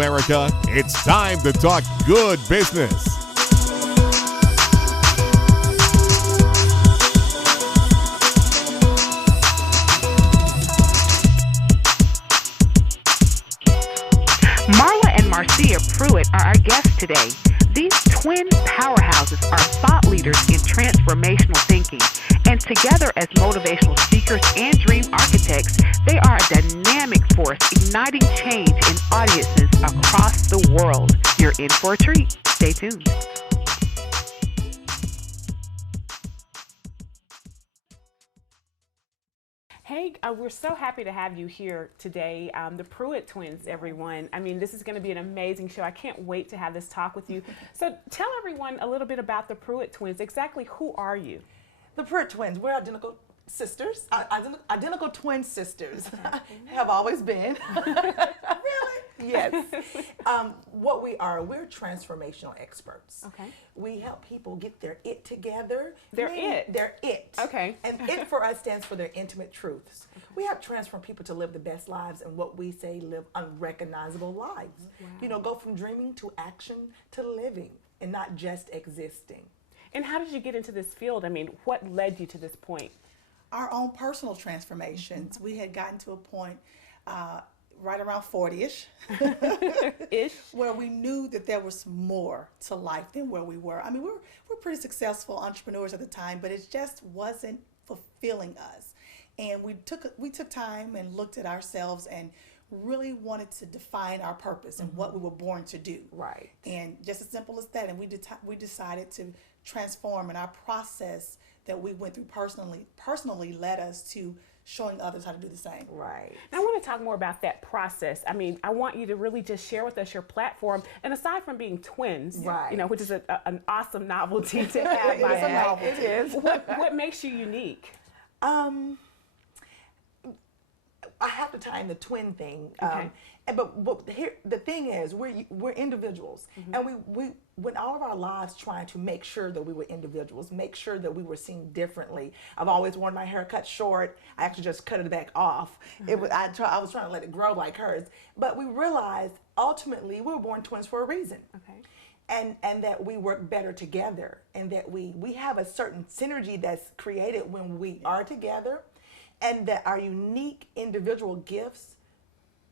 America. It's time to talk good business. Marla and Marcia Pruitte are our guests today. These twin powerhouses are thought leaders in transformational thinking, and together as motivational speakers and dream architects, they are a dynamic force igniting change in audiences across the world. You're in for a treat. Stay tuned. Hey, we're so happy to have you here today. The Pruitte Twins, everyone. I mean, this is going to be an amazing show. I can't wait to have this talk with you. So tell everyone a little bit about the Pruitte Twins. Exactly who are you? The Pruitte Twins, we're identical sisters, identical twin sisters, have always been. Really? Yes. What we are, we're transformational experts. Okay. We help people get their it together. Their it? Their it. Okay. And it for us stands for their intimate truths. Okay. We help transform people to live the best lives and what we say live unrecognizable lives. Wow. You know, go from dreaming to action to living and not just existing. And how did you get into this field? I mean, what led you to this point? Our own personal transformations. We had gotten to a point right around 40-ish Ish. where we knew that there was more to life than where we were. I mean, we're pretty successful entrepreneurs at the time, but it just wasn't fulfilling us. And we took time and looked at ourselves and really wanted to define our purpose and what we were born to do. Right. And just as simple as that. And we decided to transform, and our process that we went through personally led us to showing others how to do the same. Right. I want to talk more about that process. I mean, I want you to really just share with us your platform. And aside from being twins, right, you know, which is an awesome novelty to have. It is a novelty. It is. What makes you unique? I have to tie in the twin thing. Okay. But here the thing is, we're individuals, and we went all of our lives trying to make sure that we were individuals, make sure that we were seen differently. I've always worn my hair cut short. I actually just cut it back off. I was trying to let it grow like hers, but we realized ultimately we were born twins for a reason. Okay. And that we work better together, and that we have a certain synergy that's created when we are together, and that our unique individual gifts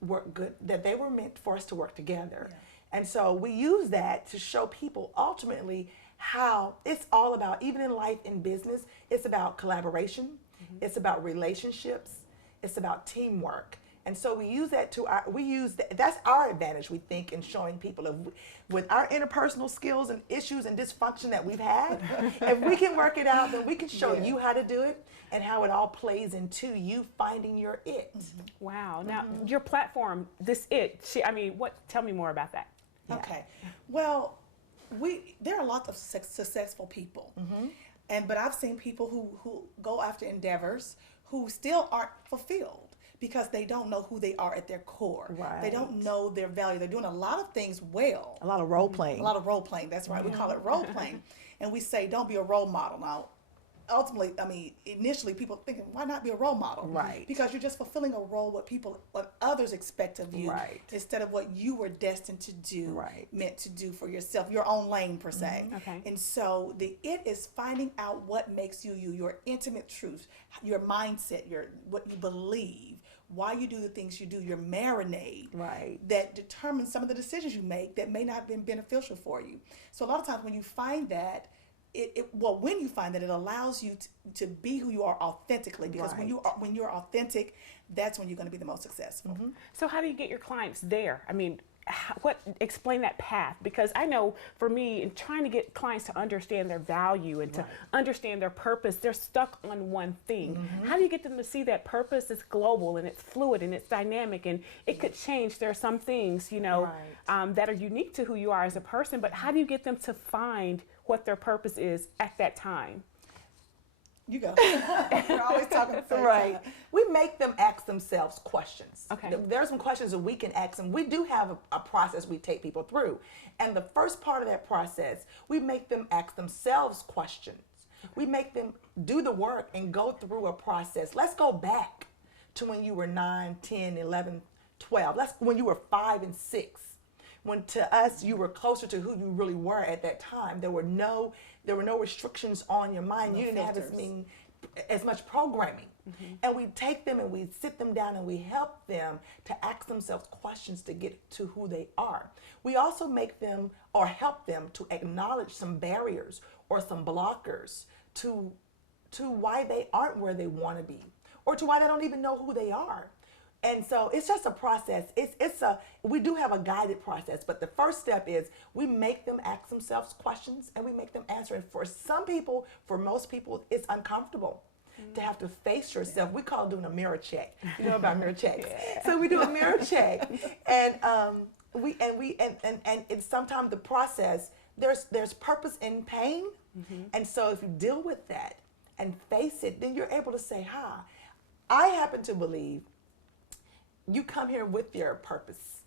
work good, that they were meant for us to work together. Yeah. And so we use that to show people ultimately how it's all about, even in life, in business, it's about collaboration, it's about relationships, it's about teamwork. And so we use that that's our advantage, we think, in showing people with our interpersonal skills and issues and dysfunction that we've had, if we can work it out, then we can show you how to do it and how it all plays into you finding your it. Wow. Now, your platform, this it, tell me more about that. Okay. Well, there are lots of successful people, but I've seen people who go after endeavors who still aren't fulfilled, because they don't know who they are at their core. Right. They don't know their value. They're doing a lot of things well. A lot of role playing. A lot of role playing, that's right. We call it role playing. And we say, don't be a role model. Now, ultimately, initially people thinking, why not be a role model? Right. Because you're just fulfilling a role what others expect of you, right, instead of what you were destined to do, right, meant to do for yourself, your own lane per se. Okay. And so the it is finding out what makes you you, your intimate truth, your mindset, what you believe, why you do the things you do, your marinade, right, that determines some of the decisions you make that may not have been beneficial for you. So a lot of times when you find that, when you find that, it allows you to be who you are authentically, because right, when you're authentic, that's when you're going to be the most successful. So how do you get your clients there? I mean, explain that path, because I know for me, in trying to get clients to understand their value and to understand their purpose, they're stuck on one thing. How do you get them to see that purpose is global and it's fluid and it's dynamic and it could change? There are some things, that are unique to who you are as a person, but how do you get them to find what their purpose is at that time? You go. We're always talking at the same right. time. We make them ask themselves questions. Okay. There are some questions that we can ask them. We do have a process we take people through. And the first part of that process, we make them ask themselves questions. Okay. We make them do the work and go through a process. Let's go back to when you were 9, 10, 11, 12. When you were 5 and 6. when to us you were closer to who you really were at that time. There were no restrictions on your mind. No You didn't filters. have as much programming. And we take them and we sit them down and we help them to ask themselves questions to get to who they are. We also make them or help them to acknowledge some barriers or some blockers to why they aren't where they want to be, or to why they don't even know who they are. And so it's just a process. We do have a guided process, but the first step is we make them ask themselves questions and we make them answer. And for some people, for most people, it's uncomfortable to have to face yourself. We call it doing a mirror check. You know about mirror checks. So we do a mirror check, and it's sometimes the process. There's purpose in pain, and so if you deal with that and face it, then you're able to say, I happen to believe you come here with your purpose.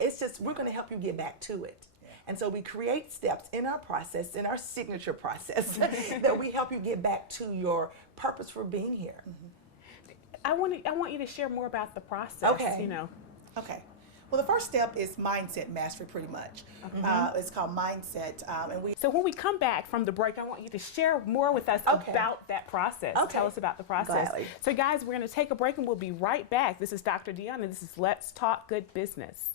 It's just, we're going to help you get back to it. And so we create steps in our process, in our signature process, that we help you get back to your purpose for being here. I want you to share more about the process. Okay. Okay. Well, the first step is mindset mastery, pretty much. It's called mindset, So when we come back from the break, I want you to share more with us about that process. Okay. Tell us about the process. Gladly. So guys, we're going to take a break and we'll be right back. This is Dr. Dionne and this is Let's Talk Good Business.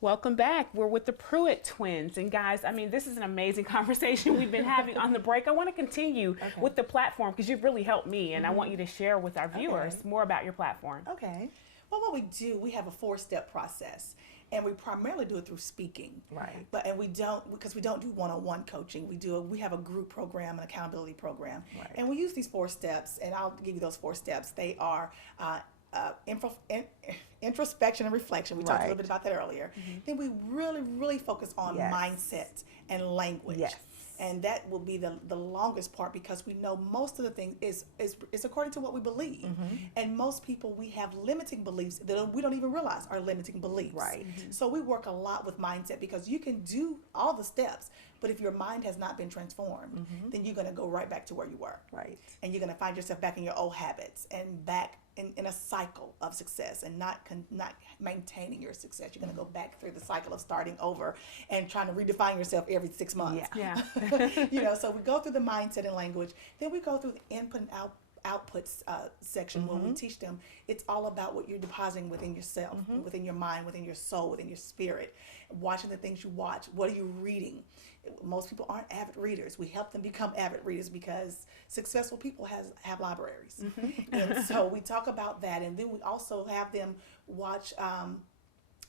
Welcome back. We're with the Pruitte Twins. And guys, I mean, this is an amazing conversation we've been having on the break. I want to continue with the platform because you've really helped me, and I want you to share with our viewers more about your platform. Okay. Well, what we do, we have a 4-step process, and we primarily do it through speaking. Right. And we don't do one-on-one coaching. We have a group program, an accountability program. Right. And we use these 4 steps, and I'll give you those 4 steps. They are introspection and reflection. We talked a little bit about that earlier. Then we really focus on mindset and language. Yes. And that will be the longest part, because we know most of the things is according to what we believe. And most people, we have limiting beliefs that we don't even realize are limiting beliefs. Right. So we work a lot with mindset, because you can do all the steps, but if your mind has not been transformed, then you're going to go right back to where you were. Right. And you're going to find yourself back in your old habits and back in a cycle of success, and not maintaining your success. You're going to go back through the cycle of starting over and trying to redefine yourself every 6 months. Yeah. So we go through the mindset and language. Then we go through the input and outputs section, where we teach them it's all about what you're depositing within yourself, within your mind, within your soul, within your spirit, watching the things you watch. What are you reading? Most people aren't avid readers. We help them become avid readers, because successful people have libraries. And so we talk about that, and then we also have them watch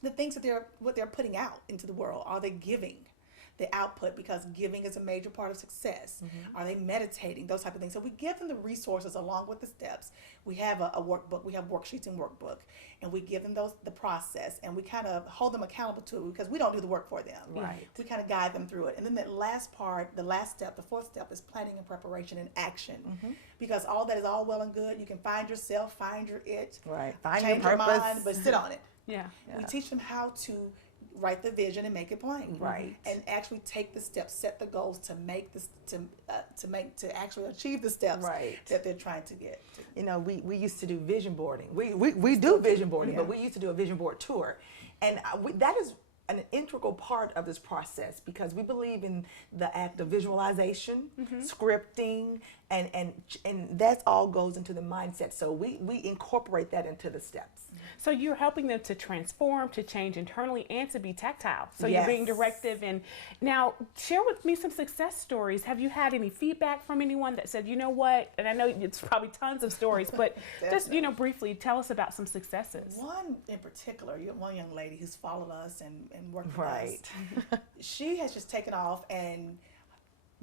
the things that they're putting out into the world. Are they giving? The output, because giving is a major part of success. Are they meditating? Those type of things. So we give them the resources along with the steps. We have a workbook. We have worksheets and workbook, and we give them the process, and we kind of hold them accountable to it, because we don't do the work for them. Right. We kind of guide them through it. And then that last part, the last step, the 4th step, is planning and preparation and action. Because all that is all well and good. You can find yourself, find your it, Right. Find change your purpose. mind, but sit on it. Yeah. We teach them how to write the vision and make it plain. Right. And actually take the steps, set the goals to make this, to actually achieve the steps that they're trying to get to. We used to do vision boarding. We do vision boarding, but we used to do a vision board tour. And that is an integral part of this process, because we believe in the act of visualization, scripting, and that all goes into the mindset. So we incorporate that into the steps. So you're helping them to transform, to change internally, and to be tactile. So you're being directive. And now share with me some success stories. Have you had any feedback from anyone that said, you know what, and I know it's probably tons of stories, but just, briefly tell us about some successes. One in particular, one young lady who's followed us and worked with us, she has just taken off, and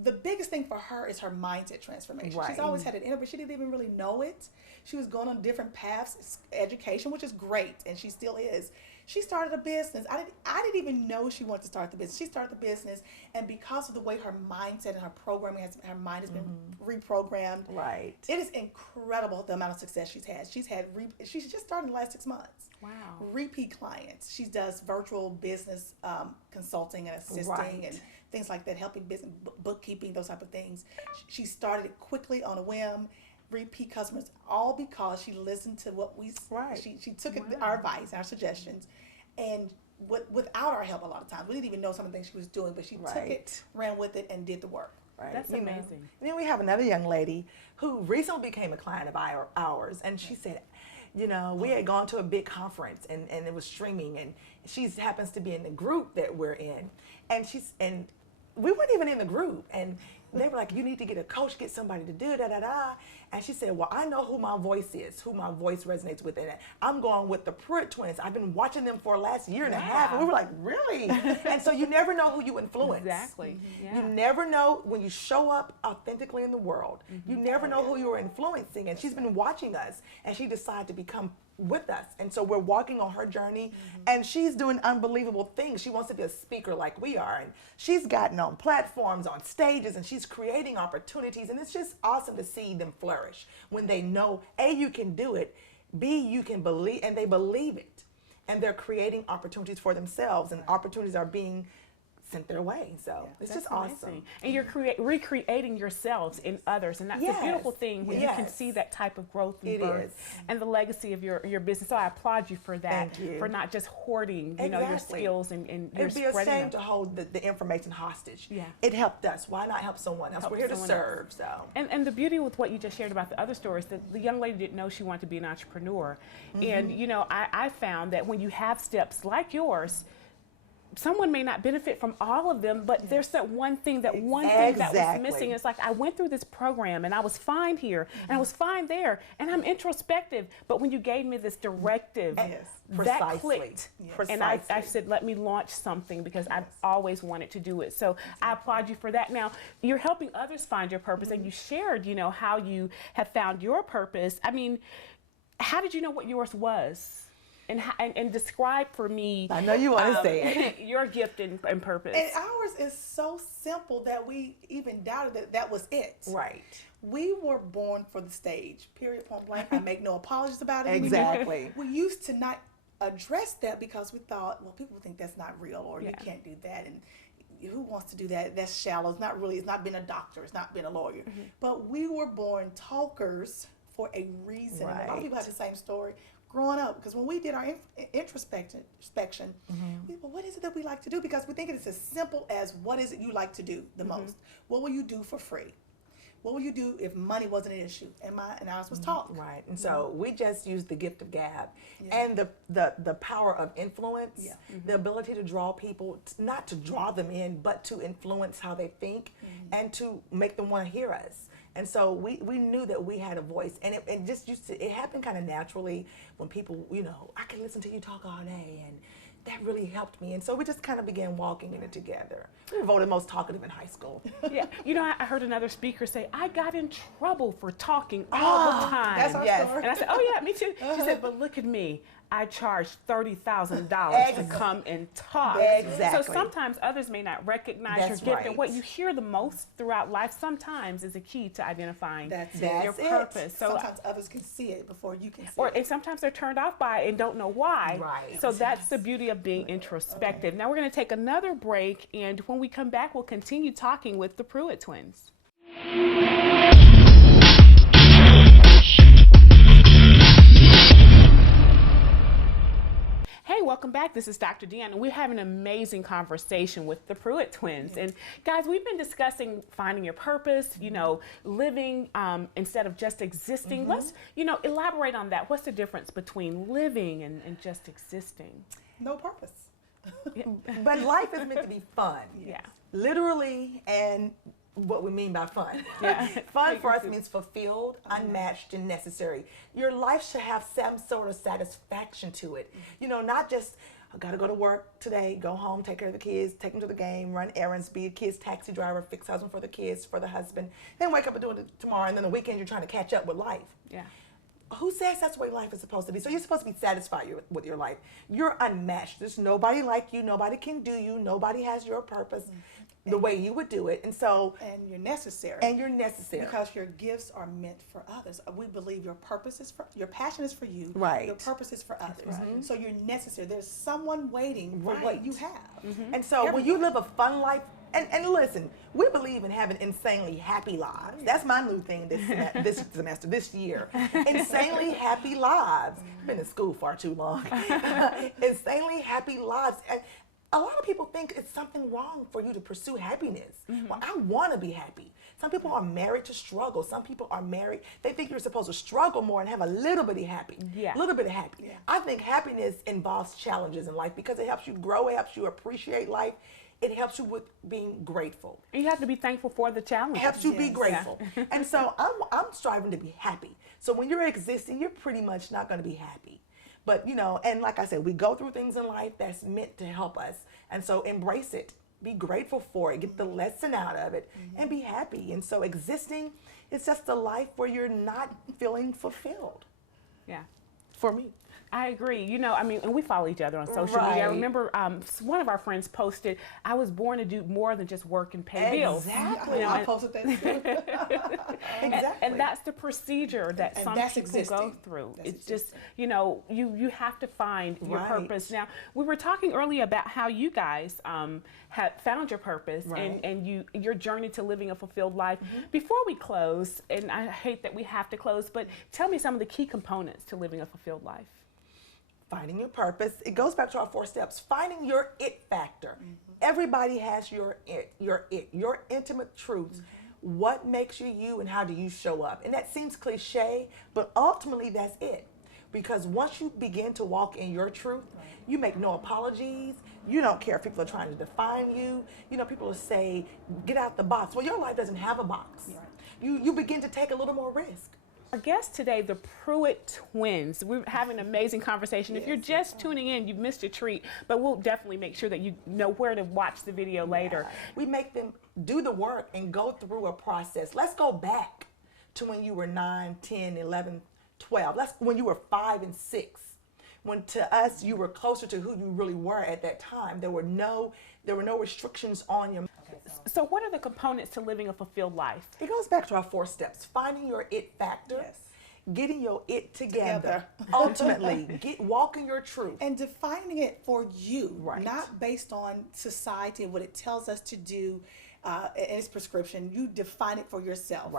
the biggest thing for her is her mindset transformation. Right. She's always had it in her, but she didn't even really know it. She was going on different paths, education, which is great, and she still is. She started a business. I didn't even know she wanted to start the business. She started the business, and because of the way her mindset and her programming her mind has been reprogrammed. Right. It is incredible the amount of success she's had. She's just started in the last 6 months. Wow. Repeat clients. She does virtual business consulting and assisting Right. and things like that, helping business, bookkeeping, those type of things. She started it quickly on a whim. Repeat customers, all because she listened to what we. Right. She took our advice, our suggestions, and without our help, a lot of times we didn't even know some of the things she was doing, but she took Right. it, ran with it, and did the work. Right. That's amazing. And then we have another young lady who recently became a client of ours, and she said, we had gone to a big conference and it was streaming, and she happens to be in the group that we're in, and we weren't even in the group, and they were like, you need to get a coach, get somebody to do da-da-da. And she said, well, I know who my voice is, who my voice resonates with. And I'm going with the Pruitte Twins. I've been watching them for the last year and a half. And we were like, really? And so you never know who you influence. Exactly. Yeah. You never know when you show up authentically in the world. You never know who you're influencing. And she's been watching us, and she decided to become with us. And so we're walking on her journey, and she's doing unbelievable things. She wants to be a speaker like we are, and she's gotten on platforms, on stages, and she's creating opportunities. And it's just awesome to see them flourish when they know, A, you can do it, B, you can believe, and they believe it. And they're creating opportunities for themselves, and opportunities are being sent their way. So it's just awesome. Amazing. And you're recreating yourselves in others, and that's a beautiful thing when you can see that type of growth and birth and the legacy of your business. So I applaud you for that. Thank you. For not just hoarding, your skills and you're It'd be a spreading shame them. to hold the information hostage. Yeah. It helped us. Why not help someone else? We're here to someone serve. So. And the beauty with what you just shared about the other stories, that the young lady didn't know she wanted to be an entrepreneur. And I found that when you have steps like yours, someone may not benefit from all of them, but there's that one thing that was missing. It's like, I went through this program and I was fine here and I was fine there, and I'm introspective, but when you gave me this directive, that clicked. And I said, let me launch something, because I've always wanted to do it. So I applaud you for that. Now, you're helping others find your purpose, and you shared, how you have found your purpose. I mean, how did you know what yours was? And describe for me. I know you want to say it. Your gift and purpose. And ours is so simple that we even doubted that was it. Right. We were born for the stage. Period. Point blank. I make no apologies about it. Exactly. We used to not address that because we thought, well, people think that's not real, or you can't do that, and who wants to do that? That's shallow. It's not really. It's not been a doctor. It's not been a lawyer. But we were born talkers for a reason. Right. And a lot of people have the same story growing up, because when we did our introspection, we, well, what is it that we like to do? Because we think it's as simple as, what is it you like to do the most? What will you do for free? What will you do if money wasn't an issue? And ours was talk. Right. And so we just used the gift of gab and the power of influence, the ability to draw people, not to draw them in, but to influence how they think and to make them want to hear us. And so we knew that we had a voice, and it just it happened kind of naturally when people, I could listen to you talk all day, and that really helped me. And so we just kind of began walking in it together. We were voted most talkative in high school. Yeah, I heard another speaker say, I got in trouble for talking all the time. That's our story. And I said, oh yeah, me too. She said, but look at me. I charged $30,000 to come and talk. Exactly. So sometimes others may not recognize your gift, and what you hear the most throughout life sometimes is a key to identifying your purpose. So sometimes others can see it before you can see it. And sometimes they're turned off by it and don't know why. Right. So that's the beauty of being introspective. Now we're going to take another break, and when we come back, we'll continue talking with the Pruitte Twins. Hey, welcome back. This is Dr. Dionne, and we're having an amazing conversation with the Pruitte Twins. And guys, we've been discussing finding your purpose, living instead of just existing. Let's, elaborate on that. What's the difference between living and just existing? No purpose. But life is meant to be fun. Yeah. Literally, and what we mean by fun. Yeah. Fun for us means fulfilled, unmatched, and necessary. Your life should have some sort of satisfaction to it. Not just, I gotta go to work today, go home, take care of the kids, take them to the game, run errands, be a kid's taxi driver, fix husband for the kids, for the husband, then wake up and do it tomorrow, and then the weekend you're trying to catch up with life. Yeah. Who says that's the way life is supposed to be? So you're supposed to be satisfied with your life. You're unmatched. There's nobody like you. Nobody can do you. Nobody has your purpose the way you would do it. And so. And you're necessary. And you're necessary. Because your gifts are meant for others. We believe your purpose is for, your passion is for you. Right. Your purpose is for others. So you're necessary. There's someone waiting for what you have. And so when you live a fun life, and listen, we believe in having insanely happy lives. That's my new thing this year. Insanely happy lives. I've been in school far too long. Insanely happy lives. And a lot of people think it's something wrong for you to pursue happiness. Well, I want to be happy. Some people are married to struggle. Some people are married. They think you're supposed to struggle more and have a little bit of happy. Yeah. A little bit of happy. Yeah. I think happiness involves challenges in life because it helps you grow. It helps you appreciate life. It helps you with being grateful. You have to be thankful for the challenge. It helps you be grateful. Yeah. And so I'm striving to be happy. So when you're existing, you're pretty much not going to be happy. But, you know, and like I said, we go through things in life that's meant to help us. And so embrace it. Be grateful for it. Get the lesson out of it and be happy. And so existing is just a life where you're not feeling fulfilled. Yeah. For me. I agree. You know, I mean, and we follow each other on social media. I remember one of our friends posted, I was born to do more than just work and pay bills. Exactly. You know, I posted that too. Exactly. And that's the procedure that some people go through. It's just, you know, you have to find your purpose. Now, we were talking earlier about how you guys have found your purpose and your journey to living a fulfilled life. Before we close, and I hate that we have to close, but tell me some of the key components to living a fulfilled life. Finding your purpose. It goes back to our 4 steps. Finding your it factor. Everybody has your intimate truths. What makes you you and how do you show up? And that seems cliche, but ultimately that's it. Because once you begin to walk in your truth, you make no apologies. You don't care if people are trying to define you. You know, people will say, get out the box. Well, your life doesn't have a box. You begin to take a little more risk. Our guests today, the Pruitte Twins. We're having an amazing conversation. If you're just tuning in, you've missed a treat, but we'll definitely make sure that you know where to watch the video later. We make them do the work and go through a process. Let's go back to when you were 9, 10, 11, 12. That's when you were 5 and 6. When to us, you were closer to who you really were at that time. There were no restrictions on you. So what are the components to living a fulfilled life? It goes back to our 4 steps. Finding your it factor, getting your it together. Ultimately, walking your truth. And defining it for you, not based on society and what it tells us to do in its prescription. You define it for yourself.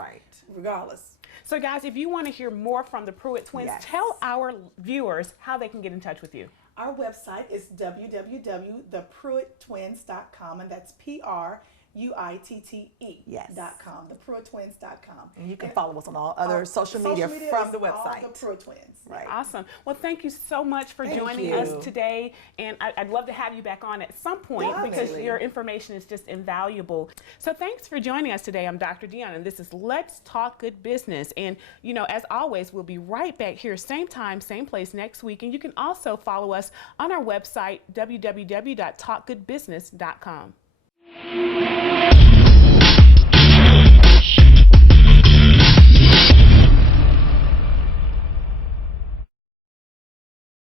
Regardless. So guys, if you want to hear more from the Pruitte Twins, tell our viewers how they can get in touch with you. Our website is www.thepruittwins.com, and that's PRUITTE.com, thepruittwins.com. And you can follow us on all other social media from the website. All the Pruitte Twins. Awesome. Well, thank you so much for joining us today. And I'd love to have you back on at some point because your information is just invaluable. So thanks for joining us today. I'm Dr. Dionne, and this is Let's Talk Good Business. And, you know, as always, we'll be right back here, same time, same place next week. And you can also follow us on our website, www.talkgoodbusiness.com.